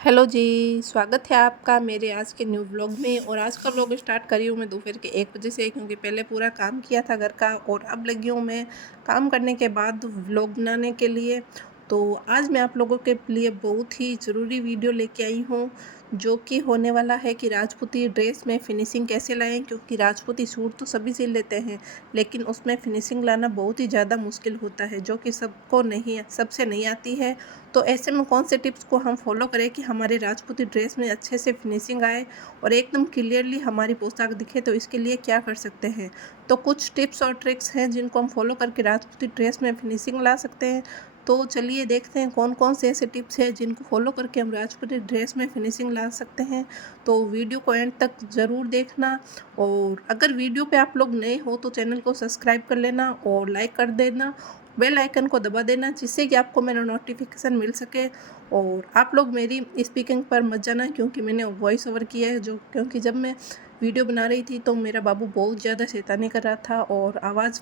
Hello जी, स्वागत है आपका मेरे आज के न्यू व्लॉग में। और आज का व्लॉग स्टार्ट करी हूँ मैं दोपहर के 1 बजे से, क्योंकि पहले पूरा काम किया था घर का और अब लगी हूँ मैं काम करने के बाद व्लॉग बनाने के लिए। तो आज मैं आप लोगों के लिए बहुत ही ज़रूरी वीडियो लेके आई हूँ, जो कि होने वाला है कि राजपूती ड्रेस में फिनिशिंग कैसे लाएं। क्योंकि राजपूती सूट तो सभी सिल लेते हैं, लेकिन उसमें फिनिशिंग लाना बहुत ही ज़्यादा मुश्किल होता है, जो कि सबसे नहीं आती है। तो ऐसे में कौन से टिप्स को हम फॉलो करें कि हमारे राजपूती ड्रेस में अच्छे से फिनिशिंग आए और एकदम क्लियरली हमारी पोशाक दिखे, तो इसके लिए क्या कर सकते हैं। तो कुछ टिप्स और ट्रिक्स हैं जिनको हम फॉलो करके राजपूती ड्रेस में फिनिशिंग ला सकते हैं। तो चलिए देखते हैं कौन कौन से ऐसे टिप्स हैं जिनको फॉलो करके हम राजपूती ड्रेस में फिनिशिंग ला सकते हैं। तो वीडियो को एंड तक ज़रूर देखना। और अगर वीडियो पे आप लोग नए हो तो चैनल को सब्सक्राइब कर लेना और लाइक कर देना, बेल आइकन को दबा देना, जिससे कि आपको मेरा नोटिफिकेशन मिल सके। और आप लोग मेरी स्पीकिंग पर मत जाना, क्योंकि मैंने वॉइस ओवर किया है क्योंकि जब मैं वीडियो बना रही थी तो मेरा बाबू बहुत ज़्यादा शैतानी कर रहा था और आवाज़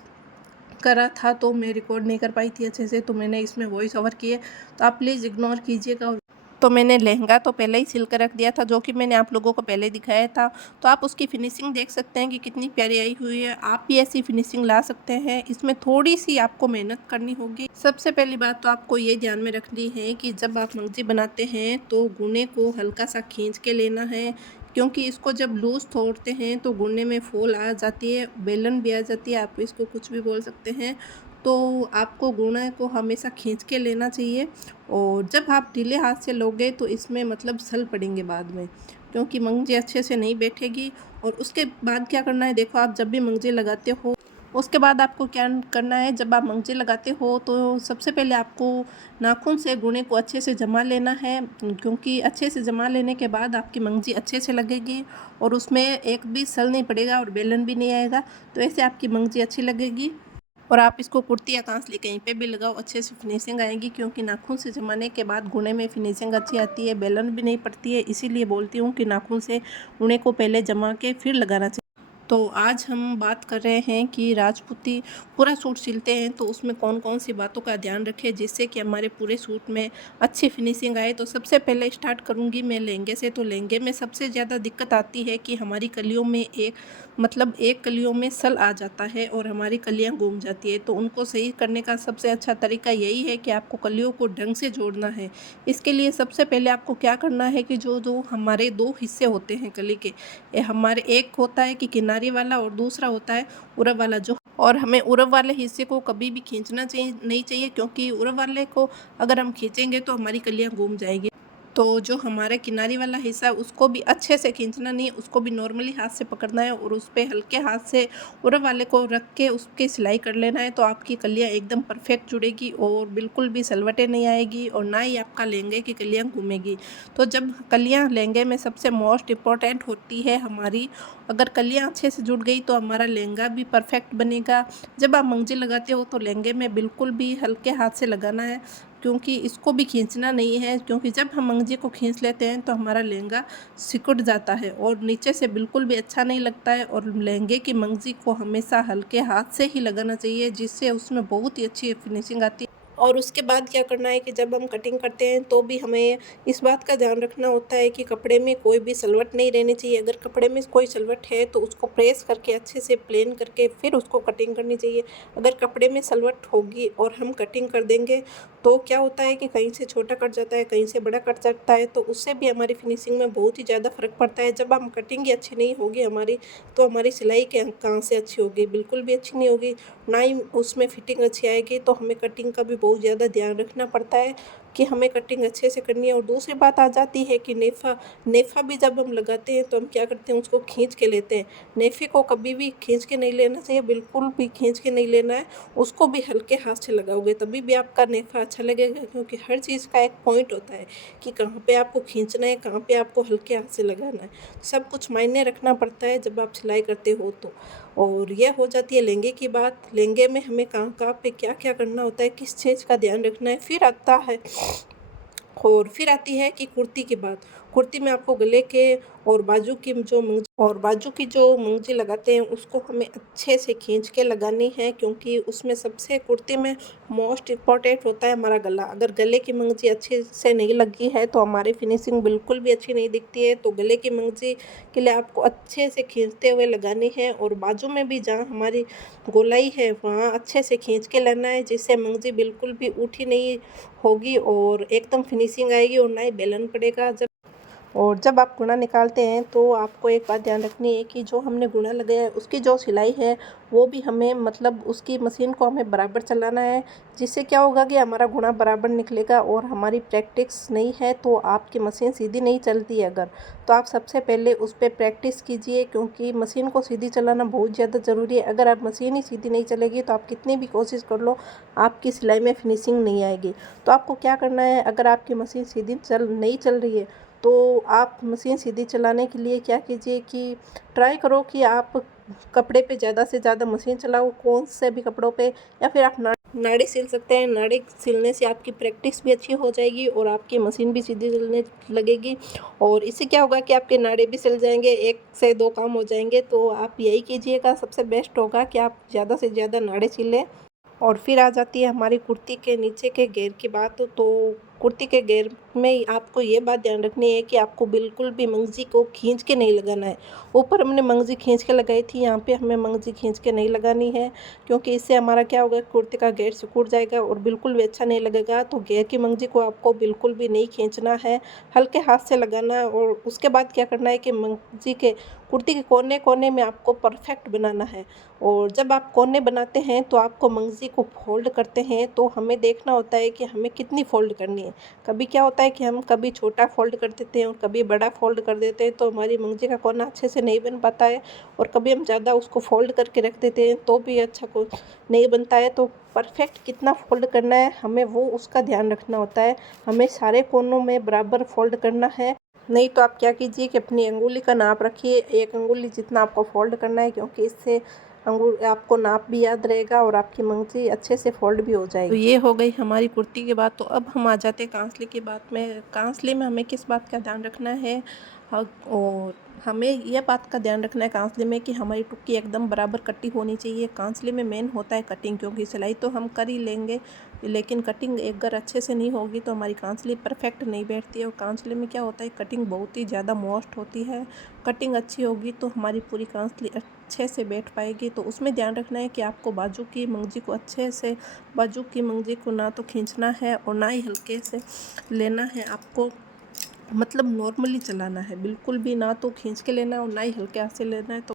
कर रहा था, तो मैं रिकॉर्ड नहीं कर पाई थी अच्छे से, तो मैंने इसमें वॉइस ओवर किए, तो आप प्लीज़ इग्नोर कीजिएगा। तो मैंने लहंगा तो पहले ही सिल कर रख दिया था, जो कि मैंने आप लोगों को पहले दिखाया था। तो आप उसकी फिनिशिंग देख सकते हैं कि कितनी प्यारी आई हुई है। आप भी ऐसी फिनिशिंग ला सकते हैं। इसमें थोड़ी सी आपको मेहनत करनी होगी। सबसे पहली बात तो आपको ये ध्यान में रखनी है कि जब आप मंगजी बनाते हैं तो गुने को हल्का सा खींच के लेना है, क्योंकि इसको जब लूज़ तोड़ते हैं तो गुने में फॉल आ जाती है, बेलन भी आ जाती है, आप इसको कुछ भी बोल सकते हैं। तो आपको गुणे को हमेशा खींच के लेना चाहिए। और जब आप ढीले हाथ से लोगे तो इसमें मतलब सल पड़ेंगे बाद में, क्योंकि मंगजी अच्छे से नहीं बैठेगी। और उसके बाद क्या करना है, देखो आप जब भी मंगजी लगाते हो उसके बाद आपको क्या करना है, जब आप मंगजी लगाते हो तो सबसे पहले आपको नाखून से गुणे को अच्छे से जमा लेना है, क्योंकि अच्छे से जमा लेने के बाद आपकी मंगजी अच्छे से लगेगी और उसमें एक भी सल नहीं पड़ेगा और बेलन भी नहीं आएगा। तो ऐसे आपकी मंगजी अच्छी लगेगी। और आप इसको कुर्ती या कांसली कहीं पे भी लगाओ, अच्छे से फिनिशिंग आएगी, क्योंकि नाखून से जमाने के बाद गुणे में फिनिशिंग अच्छी आती है, बेलन भी नहीं पड़ती है। इसीलिए बोलती हूँ कि नाखून से गुणे को पहले जमा के फिर लगाना चाहिए। तो आज हम बात कर रहे हैं कि राजपूती पूरा सूट सिलते हैं तो उसमें कौन कौन सी बातों का ध्यान रखें जिससे कि हमारे पूरे सूट में अच्छी फिनिशिंग आए। तो सबसे पहले स्टार्ट करूंगी मैं लहंगे से। तो लहंगे में सबसे ज़्यादा दिक्कत आती है कि हमारी कलियों में एक कलियों में सल आ जाता है और हमारी कलियां घूम जाती है। तो उनको सही करने का सबसे अच्छा तरीका यही है कि आपको कलियों को ढंग से जोड़ना है। इसके लिए सबसे पहले आपको क्या करना है कि जो जो हमारे दो हिस्से होते हैं कली के, हमारे एक होता है कि किनारी वाला और दूसरा होता है उरव वाला। जो और हमें उरव वाले हिस्से को कभी भी खींचना नहीं चाहिए, क्योंकि उरव वाले को अगर हम खींचेंगे तो हमारी कलियां घूम जाएगी। तो जो हमारे किनारी वाला हिस्सा है उसको भी अच्छे से खींचना नहीं, उसको भी नॉर्मली हाथ से पकड़ना है और उस पर हल्के हाथ से उरव वाले को रख के उसकी सिलाई कर लेना है। तो आपकी कलियां एकदम परफेक्ट जुड़ेगी और बिल्कुल भी सलवटें नहीं आएगी और ना ही आपका लहंगे की कलियां घूमेगी। तो जब कलियां लहंगे में सबसे मोस्ट इम्पॉर्टेंट होती है हमारी, अगर कलियां अच्छे से जुड़ गई तो हमारा लहंगा भी परफेक्ट बनेगा। जब आप मंगजी लगाते हो तो लहंगे में बिल्कुल भी हल्के हाथ से लगाना है, क्योंकि इसको भी खींचना नहीं है, क्योंकि जब हम मंगजी को खींच लेते हैं तो हमारा लहंगा सिकुड़ जाता है और नीचे से बिल्कुल भी अच्छा नहीं लगता है। और लहंगे की मंगजी को हमेशा हल्के हाथ से ही लगाना चाहिए, जिससे उसमें बहुत ही अच्छी फिनिशिंग आती है। और उसके बाद क्या करना है कि जब हम कटिंग करते हैं तो भी हमें इस बात का ध्यान रखना होता है कि कपड़े में कोई भी सलवट नहीं रहनी चाहिए। अगर कपड़े में कोई सलवट है तो उसको प्रेस करके अच्छे से प्लेन करके फिर उसको कटिंग करनी चाहिए। अगर कपड़े में सलवट होगी और हम कटिंग कर देंगे तो क्या होता है कि कहीं से छोटा कट जाता है, कहीं से बड़ा कट जाता है, तो उससे भी हमारी फिनिशिंग में बहुत ही ज़्यादा फ़र्क पड़ता है। जब हम कटिंग ही अच्छी नहीं होगी हमारी, तो हमारी सिलाई कहाँ से अच्छी होगी, बिल्कुल भी अच्छी नहीं होगी, ना ही उसमें फिटिंग अच्छी आएगी। तो हमें कटिंग का भी बहुत ज़्यादा ध्यान रखना पड़ता है कि हमें कटिंग अच्छे से करनी है। और दूसरी बात आ जाती है कि नेफ़ा भी जब हम लगाते हैं तो हम क्या करते हैं, उसको खींच के लेते हैं। नेफ़े को कभी भी खींच के नहीं लेना चाहिए, बिल्कुल भी खींच के नहीं लेना है। उसको भी हल्के हाथ से लगाओगे तभी भी आपका नेफ़ा अच्छा लगेगा, क्योंकि हर चीज़ का एक पॉइंट होता है कि कहाँ पे आपको खींचना है, कहाँ पे आपको हल्के हाथ से लगाना है। सब कुछ मायने रखना पड़ता है जब आप सिलाई करते हो तो। और यह हो जाती है लहंगे की बात। लहंगे में हमें कहाँ कहाँ पे क्या क्या करना होता है, किस चीज़ का ध्यान रखना है। फिर आता है और फिर आती है कि कुर्ती की बात। कुर्ती में आपको गले के और बाजू की जो मंगजी लगाते हैं उसको हमें अच्छे से खींच के लगानी है, क्योंकि उसमें सबसे कुर्ती में मोस्ट इम्पॉर्टेंट होता है हमारा गला। अगर गले की मंगजी अच्छे से नहीं लगी है तो हमारी फिनिशिंग बिल्कुल भी अच्छी नहीं दिखती है। तो गले की मंगजी के लिए आपको अच्छे से खींचते हुए लगानी है, और बाजू में भी जहाँ हमारी गोलाई है वहाँ अच्छे से खींच के लेना है, जिससे मंगजी बिल्कुल भी ऊठी नहीं होगी और एकदम फिनिशिंग आएगी और ना ही बेलन पड़ेगा। जब आप गुना निकालते हैं तो आपको एक बात ध्यान रखनी है कि जो हमने गुना लगाया है उसकी जो सिलाई है वो भी हमें मतलब उसकी मशीन को हमें बराबर चलाना है, जिससे क्या होगा कि हमारा गुना बराबर निकलेगा। और हमारी प्रैक्टिस नहीं है तो आपकी मशीन सीधी नहीं चलती है अगर, तो आप सबसे पहले उस पर प्रैक्टिस कीजिए, क्योंकि मशीन को सीधी चलाना बहुत ज़्यादा ज़रूरी है। अगर आप मशीन ही सीधी नहीं चलेगी तो आप कितनी भी कोशिश कर लो आपकी सिलाई में फिनिशिंग नहीं आएगी। तो आपको क्या करना है, अगर आपकी मशीन सीधी नहीं चल रही है तो आप मशीन सीधी चलाने के लिए क्या कीजिए कि ट्राई करो कि आप कपड़े पे ज़्यादा से ज़्यादा मशीन चलाओ, कौन से भी कपड़ों पे, या फिर आप नाड़ी सिल सकते हैं। नाड़ी सिलने से आपकी प्रैक्टिस भी अच्छी हो जाएगी और आपकी मशीन भी सीधी चलने लगेगी, और इससे क्या होगा कि आपके नाड़े भी सिल जाएंगे, एक से दो काम हो जाएंगे। तो आप यही कीजिएगा, सबसे बेस्ट होगा कि आप ज़्यादा से ज़्यादा नाड़े सिलें। और फिर आ जाती है हमारी कुर्ती के नीचे के घेर की बात। तो कुर्ती के घेर में आपको ये बात ध्यान रखनी है कि आपको बिल्कुल भी मंगजी को खींच के नहीं लगाना है। ऊपर हमने मंगजी खींच के लगाई थी, यहाँ पे हमें मंगजी खींच के नहीं लगानी है, क्योंकि इससे हमारा क्या होगा, कुर्ती का घेर सिकुड़ जाएगा और बिल्कुल भी अच्छा नहीं लगेगा। तो घेर की मंगजी को आपको बिल्कुल भी नहीं खींचना है, हल्के हाथ से लगाना है। और उसके बाद क्या करना है कि मंगजी के कुर्ती के कोने कोने में आपको परफेक्ट बनाना है। और जब आप कोने बनाते हैं तो आपको मंगजी को फोल्ड करते हैं तो हमें देखना होता है कि हमें कितनी फ़ोल्ड करनी है। कभी क्या होता है कि हम कभी छोटा फ़ोल्ड कर देते हैं और कभी बड़ा फ़ोल्ड कर देते हैं, तो हमारी मंगजी का कोना अच्छे से नहीं बन पाता है। और कभी हम ज़्यादा उसको फ़ोल्ड करके रख देते हैं तो भी अच्छा को नहीं बनता है। तो परफेक्ट कितना फ़ोल्ड करना है हमें वो उसका ध्यान रखना होता है। हमें सारे कोनों में बराबर फ़ोल्ड करना है। नहीं तो आप क्या कीजिए कि अपनी अंगुली का नाप रखिए, एक अंगुली जितना आपको फ़ोल्ड करना है, क्योंकि इससे आपको नाप भी याद रहेगा और आपकी मंगजी अच्छे से फ़ोल्ड भी हो जाएगी। तो ये हो गई हमारी कुर्ती की बात। तो अब हम आ जाते हैं कांसली की बात में। कांसली में हमें किस बात का ध्यान रखना है, और हमें यह बात का ध्यान रखना है कांसली में कि हमारी टुक्की एकदम बराबर कटी होनी चाहिए। कांसली में मेन होता है कटिंग, क्योंकि सिलाई तो हम कर ही लेंगे लेकिन कटिंग एक अगर अच्छे से नहीं होगी तो हमारी कांसली परफेक्ट नहीं बैठती है। और कांसली में क्या होता है, कटिंग बहुत ही ज़्यादा मोस्ट होती है। कटिंग अच्छी होगी तो हमारी पूरी कांसली अच्छे से बैठ पाएगी। तो उसमें ध्यान रखना है कि आपको बाजू की मंगजी को अच्छे से, बाजू की मंगजी को ना तो खींचना है और ना ही हल्के से लेना है। आपको मतलब नॉर्मली चलाना है, बिल्कुल भी ना तो खींच के लेना है और ना ही हल्के हाथ से लेना है। तो